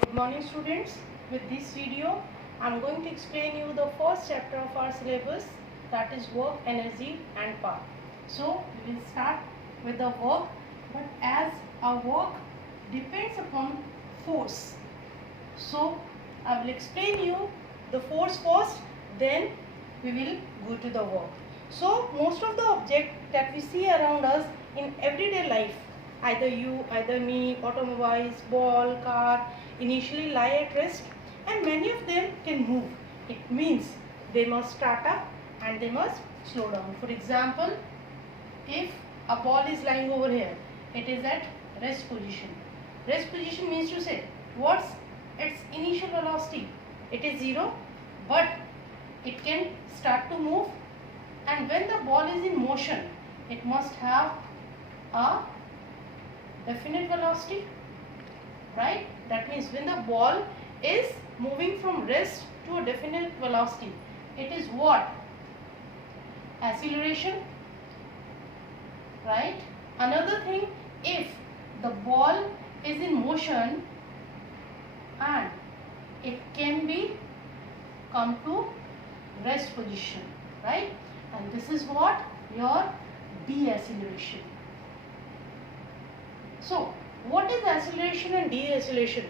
Good morning students. With this video I am going to explain you the first chapter of our syllabus, that is work, energy and power. So we will start with the work, but as our work depends upon force, so I will explain you the force first, then we will go to the work. So most of the objects that we see around us in everyday life, either you, either me, automobiles, ball, car, initially lie at rest, and many of them can move. It means they must start up and they must slow down. For example, if a ball is lying over here, it is at rest position. Rest position means to say, what's its initial velocity? It is 0, but it can start to move, and when the ball is in motion, it must have a definite velocity, right? That means when the ball is moving from rest to a definite velocity, it is what? Acceleration, right? Another thing, if the ball is in motion and it can be come to rest position, right? And this is what? Your deceleration. So what is acceleration and deceleration?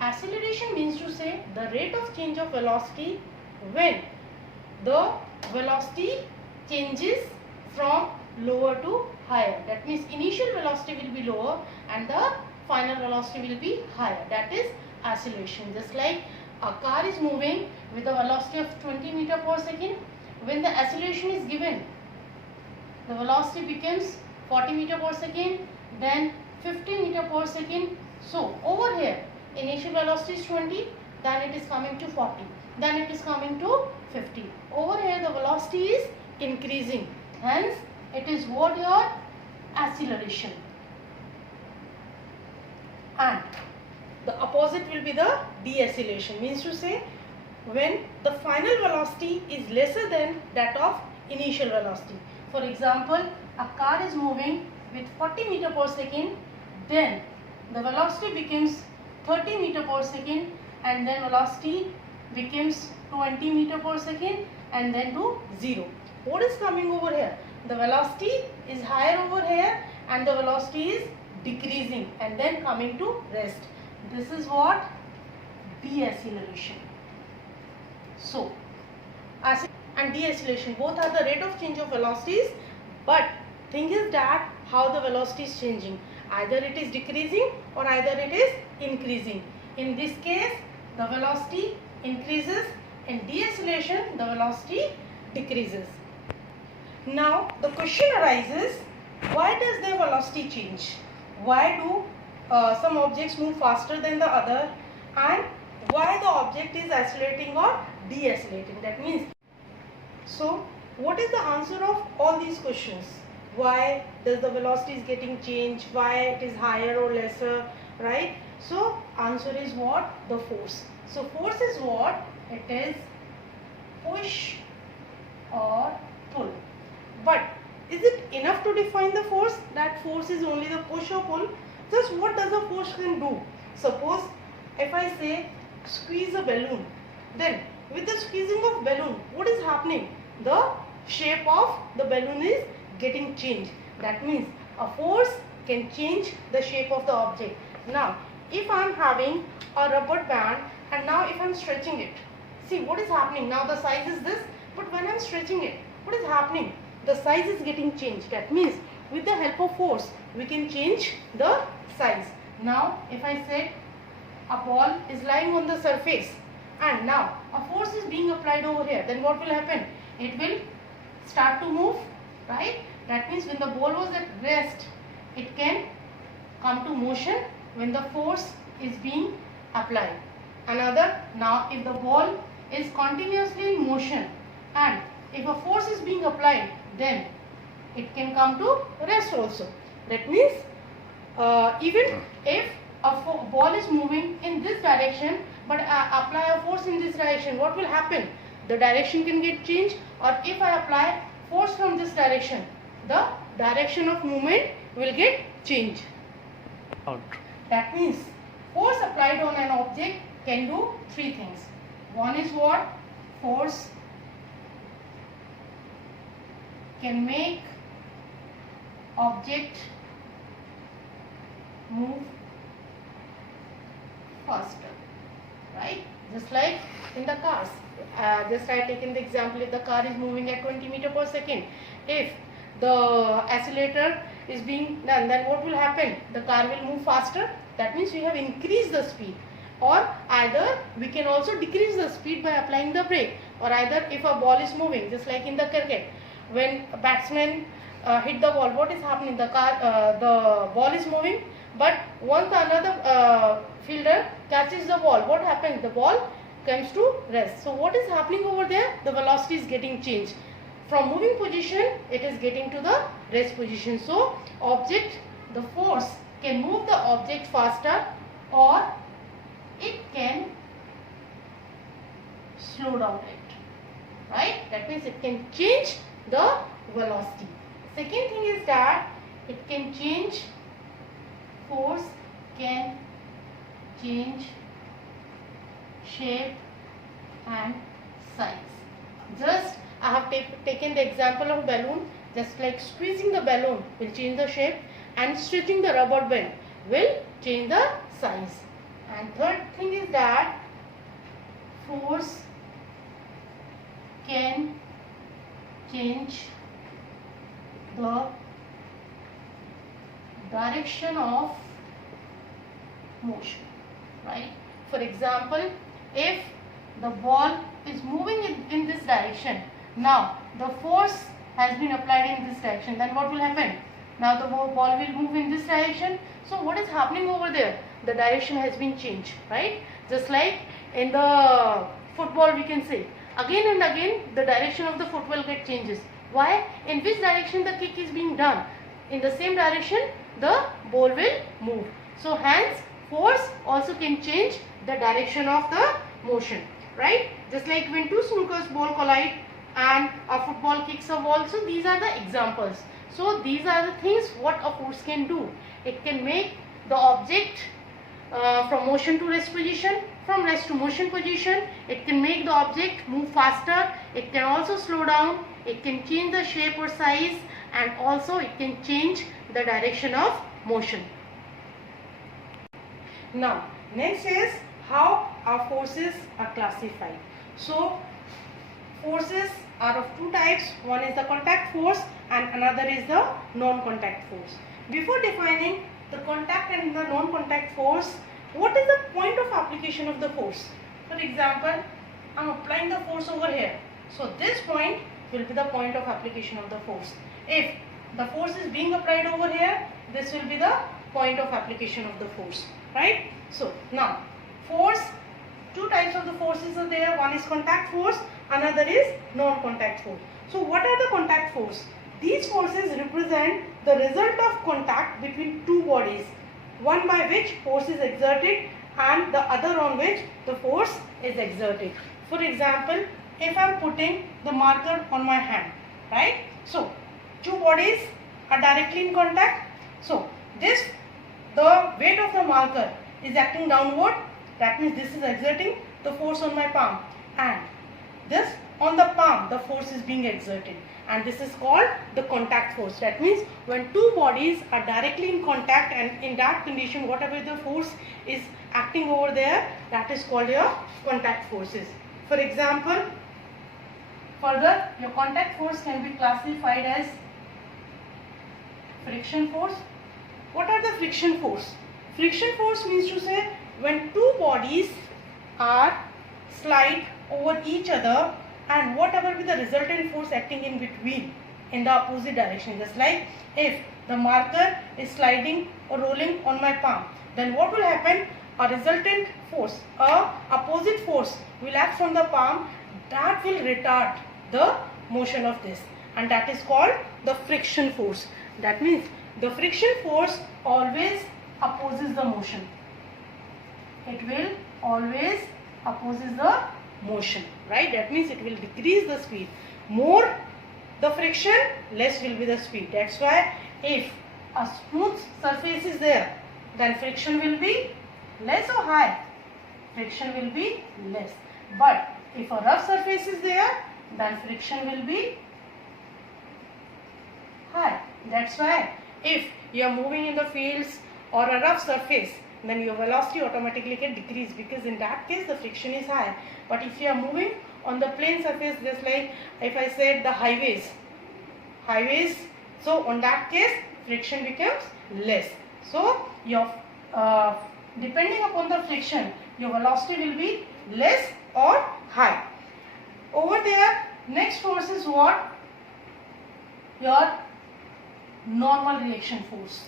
Acceleration means to say the rate of change of velocity when the velocity changes from lower to higher. That means initial velocity will be lower and the final velocity will be higher. That is acceleration. Just like a car is moving with a velocity of 20 meters per second. When the acceleration is given, the velocity becomes 40 meters per second, then 50 meters per second. So over here, initial velocity is 20, then it is coming to 40, then it is coming to 50. Over here the velocity is increasing, hence it is what? Your acceleration. And the opposite will be the deceleration, means to say when the final velocity is lesser than that of initial velocity. For example, a car is moving with 40 meters per second, then the velocity becomes 30 meters per second, and then velocity becomes 20 meters per second, and then to 0. What is coming over here? The velocity is higher over here and the velocity is decreasing and then coming to rest. This is what? Deceleration. So and deceleration both are the rate of change of velocities, but thing is that how the velocity is changing. Either it is decreasing or either it is increasing. In this case, the velocity increases. In deceleration, the velocity decreases. Now, the question arises, why does their velocity change? Why do some objects move faster than the other, and why the object is accelerating or decelerating? That means, so what is the answer of all these questions? Why does the velocity is getting changed? Why it is higher or lesser, right? So answer is what? The force. So force is what? It is push or pull. But is it enough to define the force? That force is only the push or pull? Just what does a force can do? Suppose if I say squeeze a balloon, then with the squeezing of balloon, what is happening? The shape of the balloon is getting changed. That means a force can change the shape of the object. Now if I am having a rubber band and now if I am stretching it, see what is happening? Now the size is this, but when I am stretching it, what is happening? The size is getting changed. That means with the help of force we can change the size. Now if I say a ball is lying on the surface and now a force is being applied over here, then what will happen? It will start to move, right? That means when the ball was at rest, it can come to motion when the force is being applied. Another, now if the ball is continuously in motion and if a force is being applied, then it can come to rest also. That means even if a ball is moving in this direction but apply a force in this direction, what will happen? The direction can get changed, or if I apply force from this direction, the direction of movement will get changed. Out. That means force applied on an object can do three things. One is what? Force can make object move faster, right? Just like in the cars. Just I taken the example, if the car is moving at 20 meters per second, if the accelerator is being done, then what will happen? The car will move faster. That means we have increased the speed. Or either we can also decrease the speed by applying the brake. Or either if a ball is moving, just like in the cricket, when a batsman hit the ball, what is happening? The ball is moving, but once another fielder catches the ball, what happens? The ball comes to rest. So what is happening over there? The velocity is getting changed. From moving position, it is getting to the rest position. So the force can move the object faster, or it can slow down it, right? That means it can change the velocity. Second thing is that it can change, force can change shape and size. Just I have taken the example of balloon. Just like squeezing the balloon will change the shape, and stretching the rubber band will change the size. And third thing is that force can change the direction of motion, right? For example, if the ball is moving in this direction, now the force has been applied in this direction, then what will happen? Now the ball will move in this direction. So what is happening over there? The direction has been changed, right? Just like in the football, we can say again and again the direction of the football get changes. Why? In which direction the kick is being done, in the same direction the ball will move. So hence force also can change the direction of the motion, right? Just like when two snookers ball collide and a football kicks a ball. So these are the examples. So these are the things what a force can do. It can make the object from motion to rest position, from rest to motion position. It can make the object move faster. It can also slow down. It can change the shape or size, and also it can change the direction of motion. Now next is how our forces are classified. So forces are of two types. One is the contact force and another is the non-contact force. Before defining the contact and the non-contact force, what is the point of application of the force? For example, I am applying the force over here. So this point will be the point of application of the force. If the force is being applied over here, this will be the point of application of the force, right? So now force, two types of the forces are there. One is contact force, another is non-contact force. So what are the contact force? These forces represent the result of contact between two bodies, one by which force is exerted and the other on which the force is exerted. For example, if I am putting the marker on my hand, right? So two bodies are directly in contact. So the weight of the marker is acting downward. That means this is exerting the force on my palm, and this on the palm the force is being exerted, and this is called the contact force. That means when two bodies are directly in contact, and in that condition whatever the force is acting over there, that is called your contact forces. For example, further your contact force can be classified as friction force. What are the friction force? Friction force means to say when two bodies are slide over each other, and whatever be the resultant force acting in between in the opposite direction. Just like if the marker is sliding or rolling on my palm, then what will happen? A resultant force, a opposite force will act from the palm, that will retard the motion of this, and that is called the friction force. That means the friction force always opposes the motion. It will always opposes the motion, right? That means it will decrease the speed. More the friction, less will be the speed. That's why if a smooth surface is there, then friction will be less or high. friction will be less. But if a rough surface is there, then friction will be high. That's why if you are moving in the fields or a rough surface, then your velocity automatically get decreased, because in that case the friction is high. But if you are moving on the plain surface, just like if I said the highways, so on that case friction becomes less. So your depending upon the friction, your velocity will be less or high. Over there, next force is what? Your normal reaction force.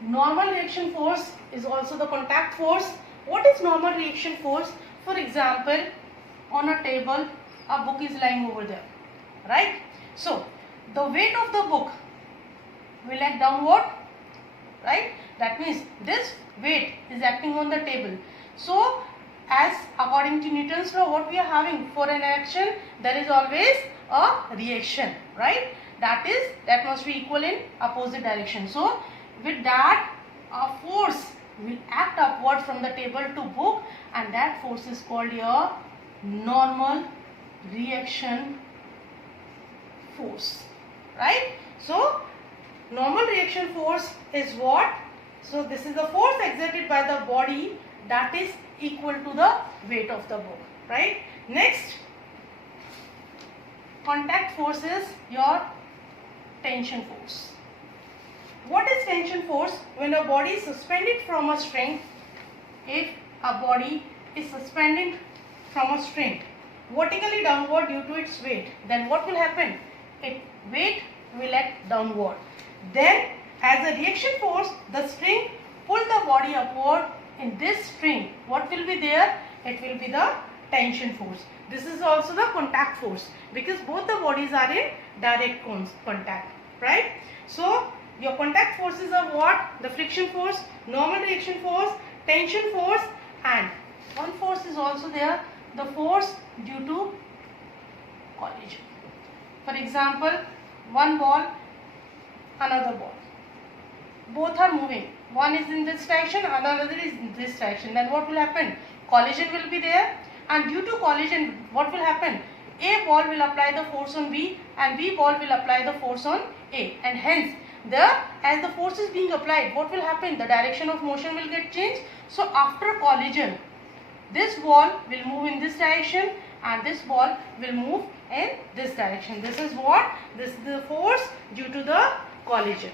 Normal reaction force is also the contact force. What is normal reaction force? For example, on a table, a book is lying over there, right? So the weight of the book will act downward, right? That means this weight is acting on the table. So as according to Newton's law, what we are having for an action, there is always a reaction, right? That must be equal in opposite direction. So with that, a force will act upward from the table to book, and that force is called your normal reaction force, right? So normal reaction force is what? So this is the force exerted by the body that is equal to the weight of the book, right? Next, contact force is your tension force. What is tension force? When a body is suspended from a string, if a body is suspended from a string vertically downward due to its weight, then what will happen? Its weight will act downward. Then as a reaction force, the string pull the body upward. In this string, what will be there? It will be the tension force. This is also the contact force, because both the bodies are in direct contact, right? So your contact forces are what? The friction force, normal reaction force, tension force, and one force is also there, the force due to collision. For example, one ball, another ball. Both are moving. One is in this direction, another is in this direction. Then what will happen? Collision will be there, and due to collision, what will happen? A ball will apply the force on B, and B ball will apply the force on A, and hence as the force is being applied, what will happen? The direction of motion will get changed. So after collision, this ball will move in this direction and this ball will move in this direction. This is what? This is the force due to the collision.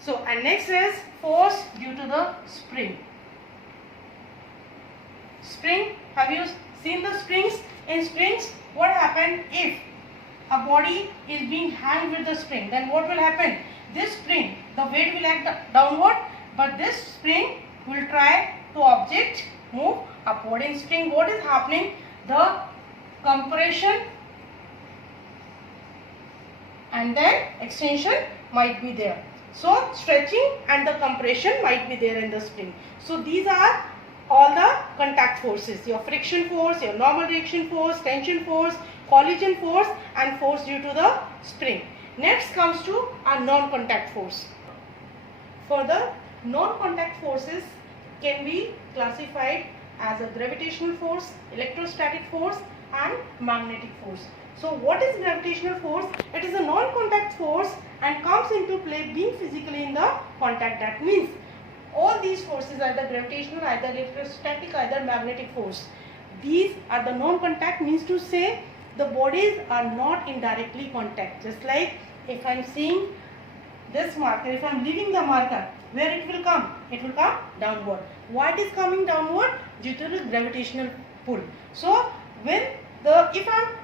So, and next is force due to the spring. Spring, have you seen the springs? In springs, what happened if a body is being hanged with the spring? Then what will happen? This spring, the weight will act downward, but this spring will try to move upward. In spring, what is happening? The compression and then extension might be there. So stretching and the compression might be there in the spring. So these are all the contact forces, your friction force, your normal reaction force, tension force, collision force, and force due to the spring. Next comes to a non-contact force. For the non-contact forces can be classified as a gravitational force, electrostatic force, and magnetic force. So what is gravitational force? It is a non-contact force and comes into play being physically in the contact. That means all these forces, either gravitational, either electrostatic, either magnetic force, these are the non-contact, means to say the bodies are not in directly contact. Just like if I am seeing this marker, if I am leaving the marker, where it will come? It will come downward. Why it is coming downward? Due to the gravitational pull. So if I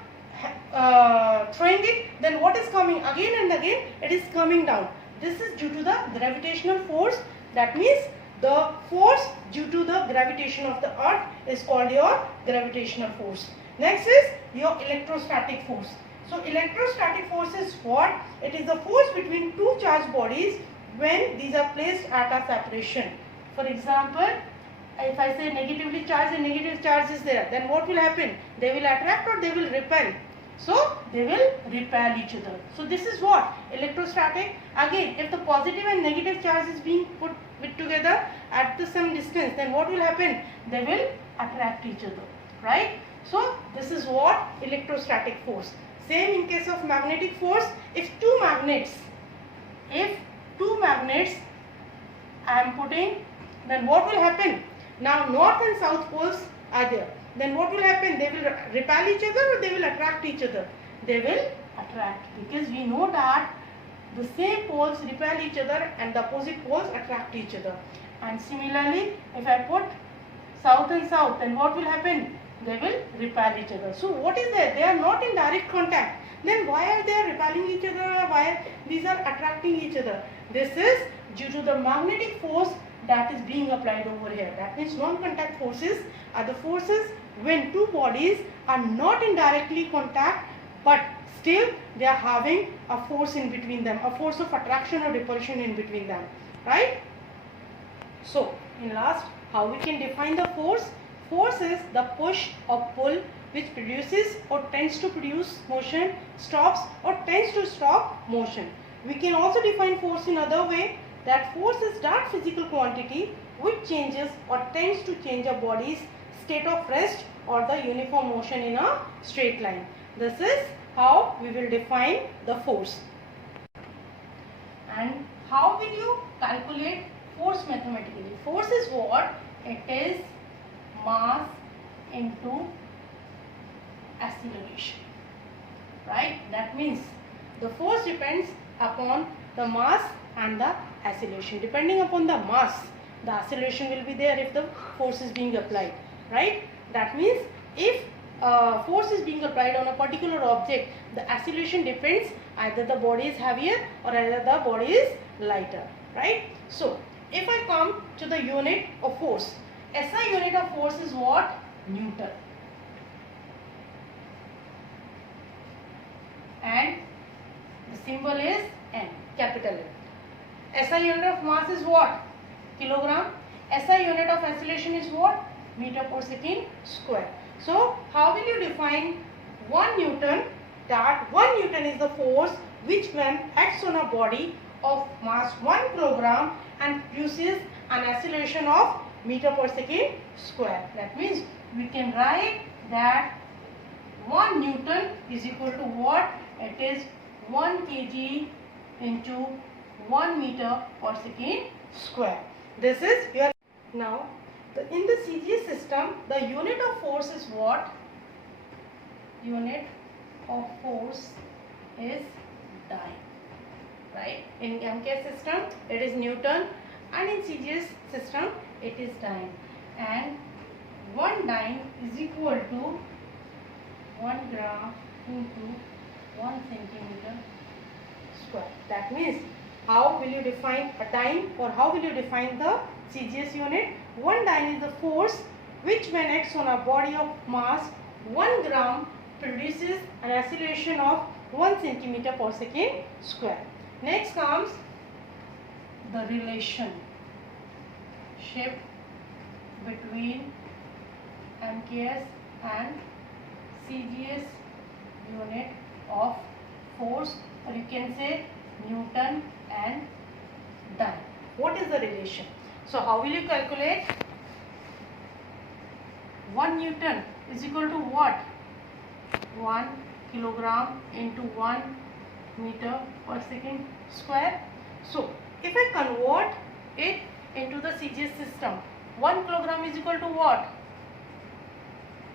am throwing it, then what is coming again and again? It is coming down. This is due to the gravitational force. That means the force due to the gravitation of the earth is called your gravitational force. Next is your electrostatic force. So electrostatic force is what? It is the force between two charged bodies when these are placed at a separation. For example, if I say negatively charged and negative charge is there, then what will happen? They will attract or they will repel. So they will repel each other. So this is what? Electrostatic. Again, if the positive and negative charge is being put together at the same distance, then what will happen? They will attract each other, right? So this is what electrostatic force. Same in case of magnetic force. If two magnets I am putting, then what will happen? Now north and south poles are there. Then what will happen? They will repel each other or they will attract each other? They will attract, because we know that the same poles repel each other and the opposite poles attract each other. And similarly, if I put south and south, then what will happen? They will repel each other. So what is that? They are not in direct contact. Then why are they repelling each other, or why these are attracting each other? This is due to the magnetic force that is being applied over here. That means non-contact forces are the forces when two bodies are not in directly contact, but still they are having a force in between them, a force of attraction or repulsion in between them, right? So in last, how we can define the force? Force is the push or pull which produces or tends to produce motion, stops or tends to stop motion. We can also define force in other way, that force is that physical quantity which changes or tends to change a body's state of rest or the uniform motion in a straight line. This is how we will define the force. And how will you calculate force mathematically? Force is what? It is mass into acceleration, right? That means the force depends upon the mass and the acceleration. Depending upon the mass, the acceleration will be there if the force is being applied, right? That means if force is being applied on a particular object, the acceleration depends either the body is heavier or either the body is lighter, right? So if I come to the unit of force, SI unit of force is what? Newton. And the symbol is N, capital N. SI unit of mass is what? Kilogram. SI unit of acceleration is what? Meter per second square. So how will you define 1 Newton? That 1 Newton is the force which when acts on a body of mass 1 kilogram and produces an acceleration of meter per second square. That means we can write that 1 Newton is equal to what? It is 1 kg into 1 meter per second square. This is your. Now in the CGS system, the unit of force is what? Unit of force is dyne, right? In MKS system it is Newton, and in CGS system it is dyne. And 1 dyne is equal to 1 gram into 1 centimeter square. That means how will you define a dyne, or how will you define the CGS unit? 1 dyne is the force which when acts on a body of mass 1 gram produces an acceleration of 1 centimeter per second square. Next comes the relationship between MKS and CGS unit of force, or you can say Newton and dyne. What is the relation? So how will you calculate? 1 Newton is equal to what? 1 kilogram into 1 meter per second square. So if I convert it into the CGS system, 1 kilogram is equal to what?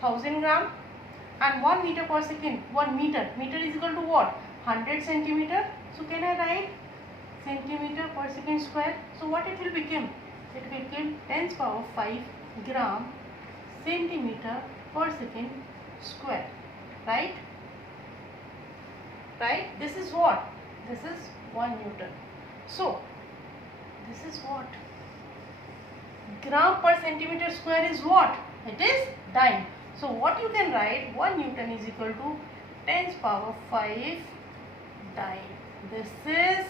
1000 gram, and 1 meter per second, 1 meter is equal to what? 100 centimeter. So can I write centimeter per second square? So what it will become? It will become 10 power 5 gram centimeter per second square, right? Right? This is what? This is 1 Newton. So this is what? Gram per centimeter square is what? It is dyne. So what you can write? 1 Newton is equal to 10 power 5 dyne. This is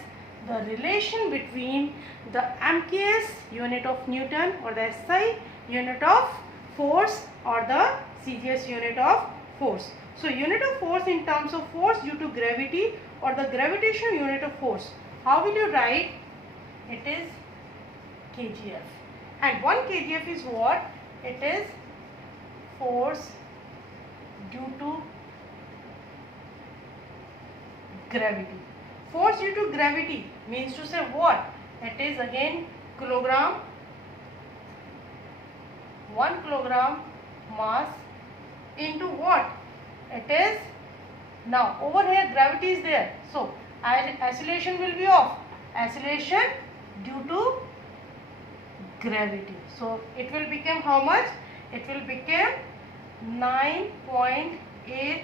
the relation between the MKS unit of Newton, or the SI unit of force, or the CGS unit of force. So unit of force in terms of force due to gravity, or the gravitational unit of force. How will you write? It is kgf. And 1 kgf is what? It is force due to gravity. Force due to gravity means to say what? It is again kilogram, 1 kilogram mass into what? It is, now over here gravity is there, so acceleration will be of acceleration due to gravity. So it will become how much? It will become 9.8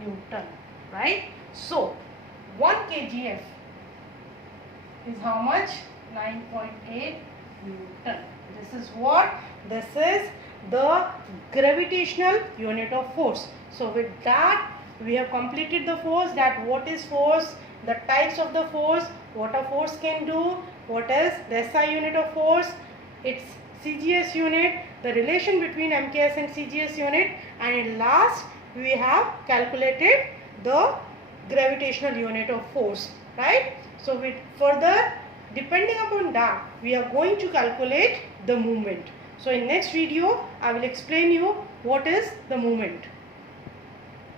Newton, right? So 1 kgf is how much? 9.8 Newton. This is what? This is the gravitational unit of force. So with that we have completed the force, that what is force, the types of the force, what a force can do, what is the SI unit of force, its CGS unit, the relation between MKS and CGS unit, and in last we have calculated the gravitational unit of force, right? So with further, depending upon that, we are going to calculate the movement. So in next video I will explain you what is the movement.